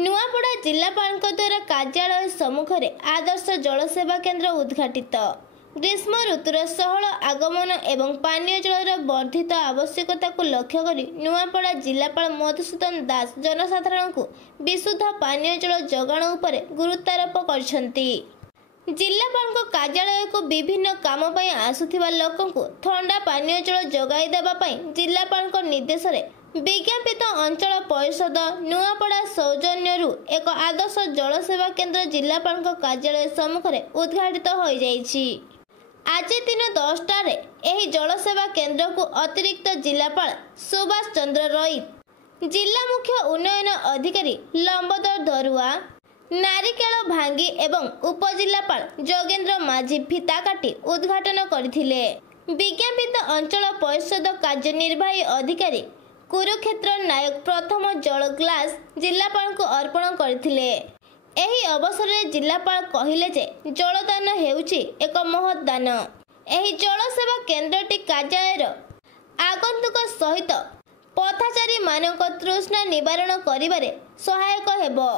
नुआपड़ा जिलापाल द्वारा कार्यालय सम्मुखें आदर्श जलसेवा केन्द्र उद्घाटित। ग्रीष्म ऋतुर सहल आगमन एवं पानीय जलर वर्धित आवश्यकता को लक्ष्य कर नुआपड़ा जिलापाल मधुसूदन दास जनसाधारण को विशुद्ध पानीय जल जोगाण उपर गुरुत्वारोप करछंती। जिलापाल कार्यालय को विभिन्न काम पर आसुथिबा लोकंकु ठंडा पानीय जल जोगाई देबा पई जिलापाल निर्देश रे विज्ञापित अंचल परिषद नुआपड़ा सौजन्यरू एक आदर्श जलसेवा केन्द्र जिलापाल कार्यालय सम्मुखें उद्घाटित हो जाइछि। आज दिन 10टा रे एही जलसेवा केन्द्र को अतिरिक्त जिलापाल सुभाष चंद्र रईत, जिला मुख्य उन्नयन अधिकारी लंबोदर दरुआ, नारिकेल भांगी एवं उपजिलापाल जोगेन्द्र माझी फिता काटी उद्घाटन करथिले। विज्ञापित अंचल परिषद कार्यनिर्वाही अधिकारी कुरुक्षेत्र नायक प्रथम जल ग्लास जिलापाल को अर्पण करथिले। एही अवसर में जिलापाल कहिले जे जलदान हेउछि एक महत् दान। एही जलसेवा केन्द्रटी कार्यालय आगंतुक सहित पथाचारी मानक तृष्णा निवारण करिबारे सहायक हेबो।